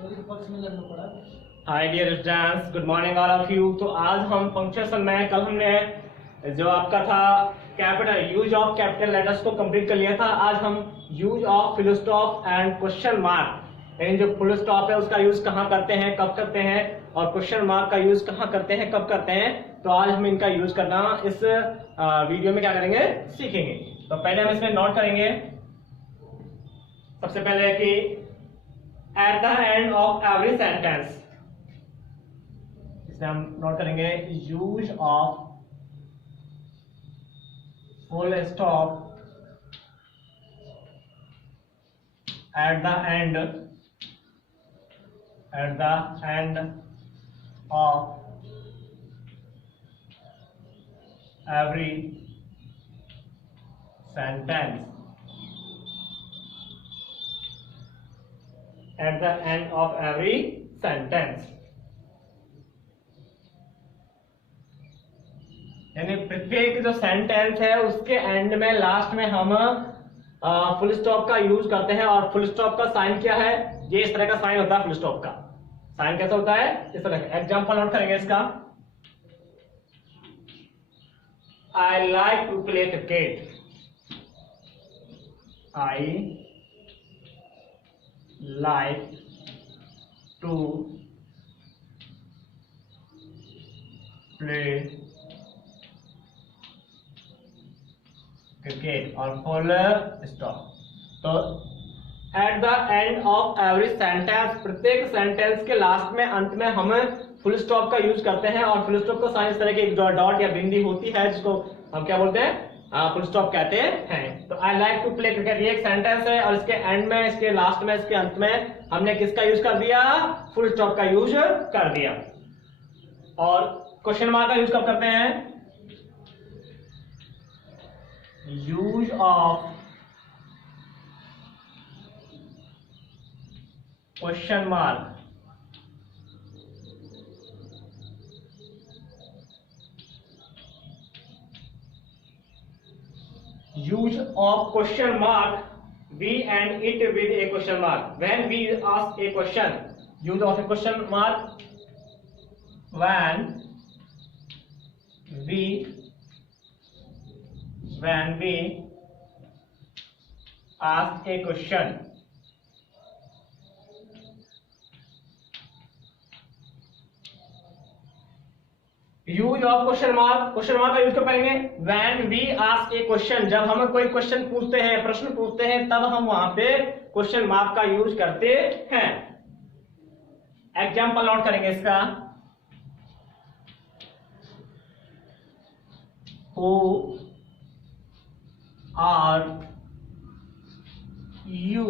Hi dear students, good morning all of you. तो आज हम पंक्चुएशन में कल हमने जो आपका था capital use of capital letters को कंप्लीट कर लिया था। आज हम use of full stop and question mark, यानी जो फुल स्टॉप है उसका यूज कहाँ करते हैं, कब करते हैं, और क्वेश्चन मार्क का यूज कहाँ करते हैं, कब करते हैं। तो आज हम इनका यूज करना इस वीडियो में क्या करेंगे, सीखेंगे। तो पहले हम इसमें नोट करेंगे सबसे पहले कि eight the end of every sentence, इसमें हम नोट करेंगे use of full stop at the end of every sentence, at the end of every sentence, यानी प्रत्येक जो सेंटेंस है उसके एंड में, लास्ट में हम फुल स्टॉप का यूज करते हैं। और फुल स्टॉप का साइन क्या है, ये इस तरह का साइन होता है। फुल स्टॉप का साइन कैसा होता है, इस तरह का। एग्जांपल नोट करेंगे इसका। I like to play cricket, I like to play cricket और फुल स्टॉप। तो at the end of every sentence, प्रत्येक सेंटेंस के लास्ट में, अंत में हम फुल स्टॉप का यूज करते हैं। और फुल स्टॉप का साइन इस तरह की एक डॉट या बिंदी होती है जिसको हम क्या बोलते हैं, फुल स्टॉप कहते हैं। तो I like to play cricket, ये एक सेंटेंस है और इसके एंड में, इसके लास्ट में, इसके अंत में हमने किसका यूज कर दिया, फुल स्टॉप का यूज कर दिया। और क्वेश्चन मार्क का यूज कब करते हैं, use of question mark use of question mark we and it with a question mark when we ask a question, use of a question mark when we ask a question, use of question mark का use कर पाएंगे when we ask a question, जब हम कोई question पूछते हैं, प्रश्न पूछते हैं, तब हम वहां पे क्वेश्चन मार्क का यूज करते हैं। एग्जांपल नोट करेंगे इसका। हु आर यू,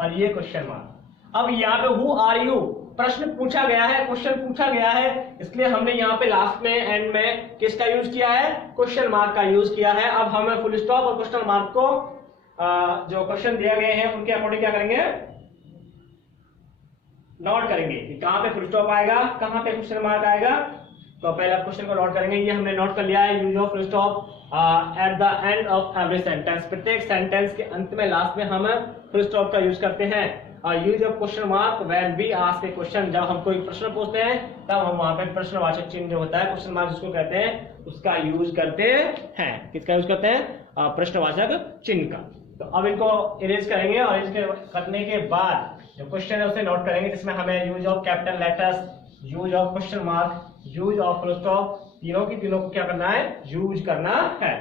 और ये क्वेश्चन मार्क। अब यहाँ पे हु आर यू प्रश्न पूछा गया है, क्वेश्चन पूछा गया है, इसलिए हमने यहाँ पे लास्ट में, एंड में किसका यूज किया है, क्वेश्चन मार्क का यूज किया है। अब हम फुल स्टॉप और क्वेश्चन मार्क को जो क्वेश्चन दिए गए हैं उनके अकॉर्डिंग क्या करेंगे, नोट करेंगे कि कहां पे फुल स्टॉप आएगा, कहां पे क्वेश्चन मार्क आएगा। तो पहले क्वेश्चन को नोट करेंगे, ये हमने नोट कर लिया है। Use of full stop at the end of every sentence, प्रत्येक सेंटेंस के अंत में, लास्ट में हम फुल स्टॉप का यूज करते हैं। और use of question mark when we ask a question, जब हम कोई प्रश्न पूछते हैं तब हम वहां पे प्रश्नवाचक चिन्ह जो होता है, क्वेश्चन मार्क जिसको कहते हैं, उसका यूज करते हैं। किसका यूज करते हैं, प्रश्नवाचक चिन्ह का। तो अब इनको इरेज करेंगे और इरेज करने के बाद जो क्वेश्चन है उसे नोट करेंगे, जिसमें हमें use of capital letters, use of question mark, use of full stop, तीनों की तीनों को क्या करना है, यूज करना है।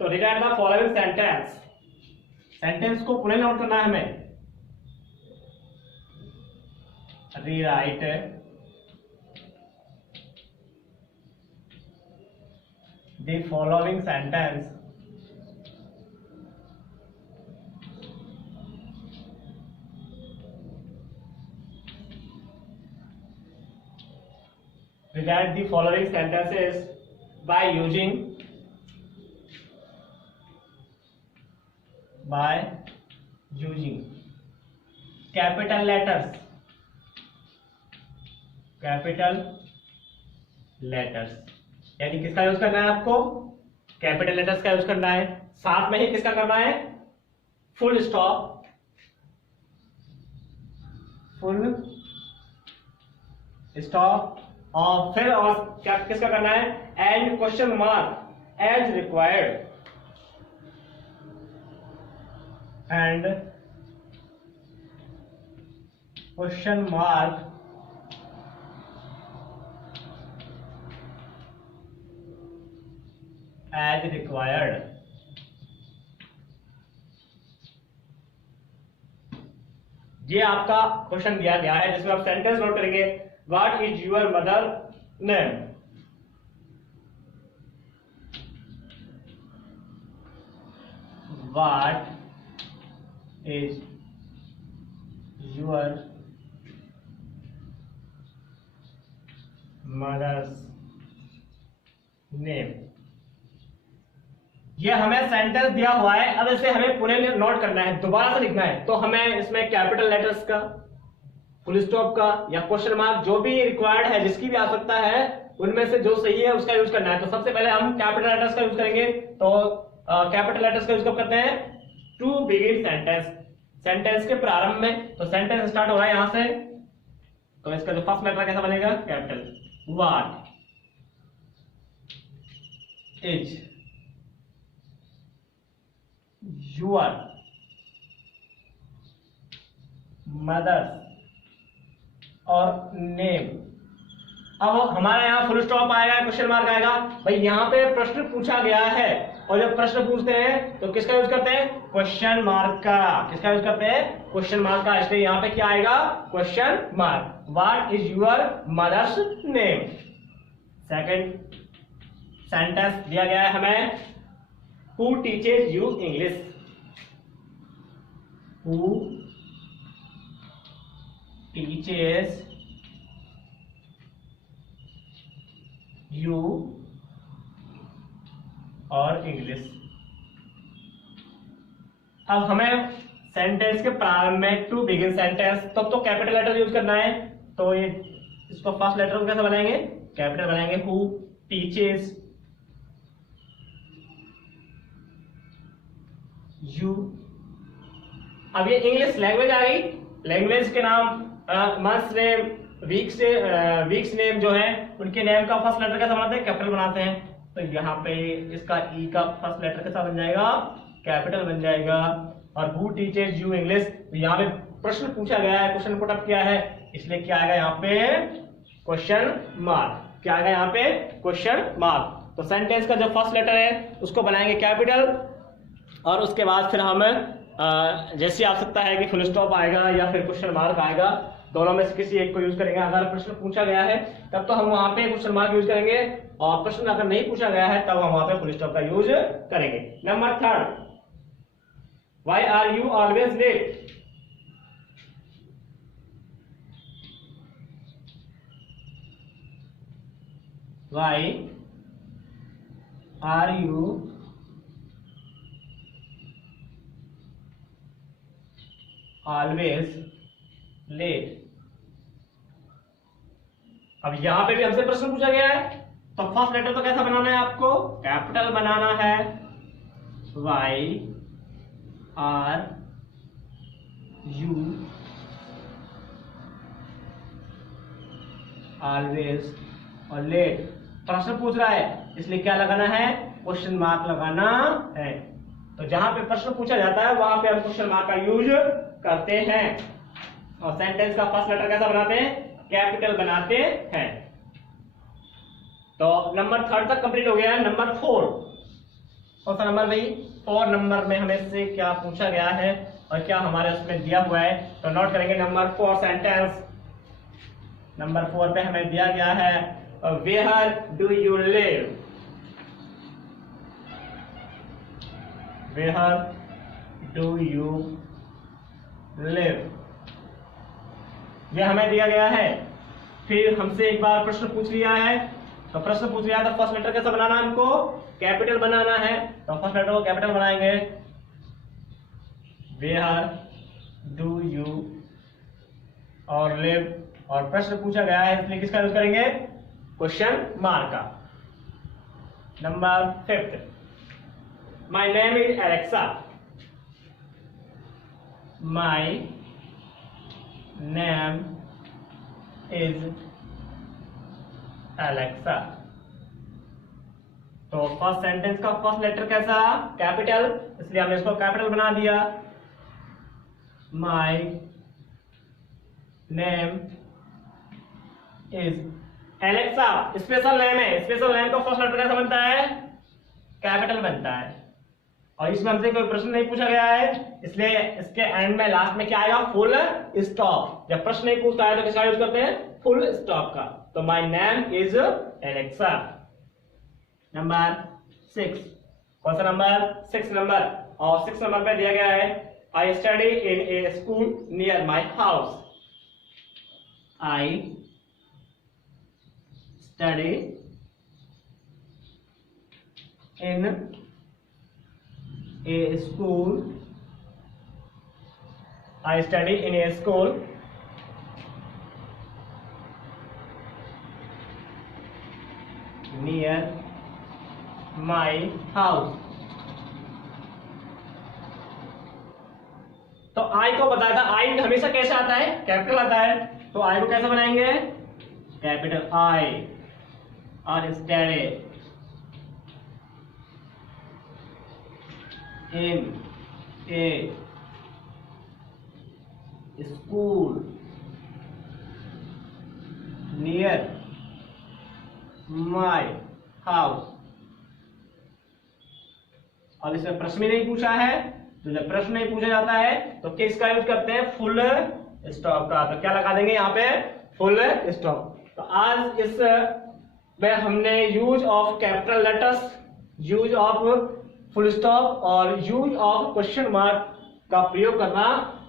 तो रिटाइट द फॉलोइंग सेंटेंस, सेंटेंस को पुनः नोट करना है हमें। rewrite the following sentence rewrite the following sentences by using capital letters, यानी किसका यूज करना है आपको, कैपिटल लेटर्स का यूज करना है। साथ में ही किसका करना है, फुल स्टॉप फुल स्टॉप, और फिर और क्या किसका करना है, and question mark as required, and question mark as required. ये आपका क्वेश्चन दिया गया है जिसमें आप सेंटेंस नोट करेंगे। What is your mother name, what is your mother's name. ये हमें सेंटेंस दिया हुआ है, अब इसे हमें पूरे नोट करना है, दोबारा से लिखना है। तो हमें इसमें कैपिटल लेटर्स का, फुल स्टॉप का या क्वेश्चन मार्क जो भी रिक्वायर्ड है, जिसकी भी आवश्यकता है, उनमें से जो सही है उसका यूज करना है। तो सबसे पहले हम कैपिटल लेटर्स का यूज करेंगे। तो कैपिटल लेटर्स का यूज कब करते हैं, टू बिगिन सेंटेंस, सेंटेंस के प्रारंभ में। तो सेंटेंस स्टार्ट हो रहा है यहां से, तो इसका जो फर्स्ट लेटर कैसा बनेगा, capital. What is your mother's और नेम। अब हमारे यहाँ फुल स्टॉप आएगा, क्वेश्चन मार्क आएगा। भाई यहाँ पे प्रश्न पूछा गया है, और जब प्रश्न पूछते हैं तो किसका यूज करते हैं, क्वेश्चन मार्क का। किसका यूज करते हैं, क्वेश्चन मार्क का। इसलिए यहाँ पे क्या आएगा, question mark. What is your mother's name. Second sentence दिया गया है हमें, who teaches you English, who teaches you और इंग्लिश। अब हमें सेंटेंस के प्रारंभ में टू बिगिन सेंटेंस, तब तो कैपिटल लेटर यूज करना है। तो ये इसको फर्स्ट लेटर को कैसे बनाएंगे, कैपिटल बनाएंगे। Who teaches you. अब ये इंग्लिश लैंग्वेज आ गई, लैंग्वेज के नाम, मंथ्स नेम, वीक्स नेम जो है, उनके नेम का फर्स्ट लेटर कैसा बनाते हैं, कैपिटल बनाते हैं। तो यहाँ पे इसका ई का फर्स्ट लेटर कैसा बन जाएगा, कैपिटल बन जाएगा। और हु टीचेज यू इंग्लिश, तो यहाँ पे प्रश्न पूछा गया है, क्वेश्चन पुट अप किया है, इसलिए क्या आएगा यहाँ पे, क्वेश्चन मार्क। क्या आएगा यहाँ पे, क्वेश्चन मार्क। तो सेंटेंस का जो फर्स्ट लेटर है उसको बनाएंगे कैपिटल, और उसके बाद फिर हम जैसी आवश्यकता है कि फुल स्टॉप आएगा या फिर क्वेश्चन मार्क आएगा, दोनों में से किसी एक को यूज करेंगे। अगर प्रश्न पूछा गया है तब तो हम वहां पे क्वेश्चन मार्क यूज करेंगे, और प्रश्न अगर नहीं पूछा गया है तब हम वहां पे फुल स्टॉप का यूज करेंगे। Number third, why are you always late. Why are you always late. अब यहां पे भी हमसे प्रश्न पूछा गया है, तो फर्स्ट लेटर तो कैसा बनाना है आपको, कैपिटल बनाना है। वाई आर यू ऑलवेज और लेट। प्रश्न पूछ रहा है इसलिए क्या लगाना है, क्वेश्चन मार्क लगाना है। तो जहां पे प्रश्न पूछा जाता है वहां पे हम क्वेश्चन मार्क का यूज करते हैं। और सेंटेंस का फर्स्ट लेटर कैसा बनाते हैं, कैपिटल बनाते हैं। तो नंबर थर्ड तक कंप्लीट हो गया है। नंबर फोर, कौन सा नंबर भाई, 4 नंबर में हमें से क्या पूछा गया है और क्या हमारे उसमें दिया हुआ है, तो नोट करेंगे। नंबर 4 सेंटेंस, नंबर 4 पे हमें दिया गया है, where do you live. Where do you live, ये हमें दिया गया है। फिर हमसे एक बार प्रश्न पूछ लिया है, तो प्रश्न पूछ लिया था फर्स्ट लेटर कैसा बनाना है हमको, कैपिटल बनाना है। तो फर्स्ट लेटर को कैपिटल बनाएंगे, वेयर डू यू और लिव। और प्रश्न पूछा गया है इसलिए किसका यूज करेंगे, क्वेश्चन मार्क का। Number 5, my name is Alexa. My name is Alexa. तो फर्स्ट सेंटेंस का फर्स्ट लेटर कैसा, कैपिटल, इसलिए हमने इसको कैपिटल बना दिया। My name is Alexa, special name है, स्पेशल नेम का फर्स्ट लेटर कैसा बनता है, कैपिटल बनता है। और इसमें हमसे कोई प्रश्न नहीं पूछा गया है, इसलिए इसके एंड में लास्ट में क्या आएगा, फुल स्टॉप। जब प्रश्न नहीं पूछता है तो किसका यूज करते हैं, फुल स्टॉप का। तो my name is Alexa. Number 6, कौन सा नंबर, 6 नंबर। और 6 नंबर पे दिया गया है I study in A school near my house. I study in A school, I study in A school near my house. तो आई को बताया था, आई हमेशा कैसे आता है, कैपिटल आता है। तो आई को कैसे बनाएंगे, कैपिटल आई। और study in A school near my house. और इसमें प्रश्न भी नहीं पूछा है, तो जब प्रश्न नहीं पूछा जाता है तो किसका यूज करते हैं, फुल स्टॉप का। तो क्या लगा देंगे यहाँ पे, फुल स्टॉप। तो आज इस में हमने use of capital letters, use of full stop और यूज ऑफ क्वेश्चन मार्क का प्रयोग करना,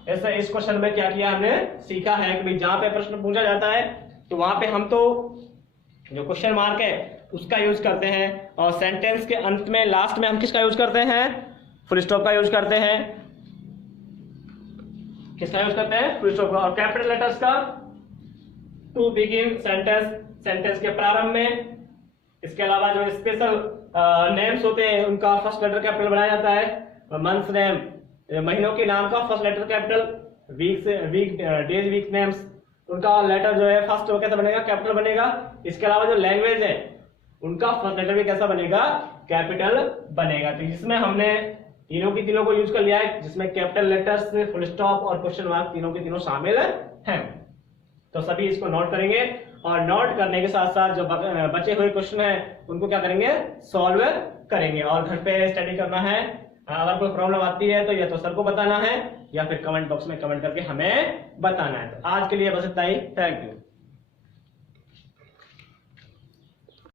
ऐसा इस क्वेश्चन में क्या किया हमने सीखा है कि जहां पे प्रश्न पूछा जाता है तो वहां पे हम तो जो क्वेश्चन मार्क है उसका यूज करते हैं, और सेंटेंस के अंत में लास्ट में हम किसका यूज करते हैं, फुल स्टॉप का यूज करते हैं। किसका यूज करते हैं, फुल स्टॉप का। और कैपिटल लेटर्स का टू बिगिन सेंटेंस, सेंटेंस के प्रारंभ में। इसके अलावा जो स्पेशल नेम्स होते हैं उनका फर्स्ट लेटर कैपिटल बनाया जाता है। मंथ्स नेम, महीनों के नाम का first letter capital. Week days week names, उनका लेटर जो है फर्स्ट वो कैसा बनेगा, कैपिटल बनेगा। इसके अलावा जो लैंग्वेज है उनका फर्स्ट लेटर भी कैसा बनेगा, कैपिटल बनेगा। तो इसमें हमने तीनों की तीनों को यूज कर लिया है, जिसमें कैपिटल लेटर्स, फुल स्टॉप और क्वेश्चन मार्क तीनों के तीनों शामिल हैं। तो सभी इसको नोट करेंगे, और नोट करने के साथ साथ जो बचे हुए क्वेश्चन हैं उनको क्या करेंगे, सॉल्व करेंगे। और घर पे स्टडी करना है। अगर कोई प्रॉब्लम आती है तो या तो सर को बताना है या फिर कमेंट बॉक्स में कमेंट करके हमें बताना है। तो आज के लिए बस इतना ही, थैंक यू।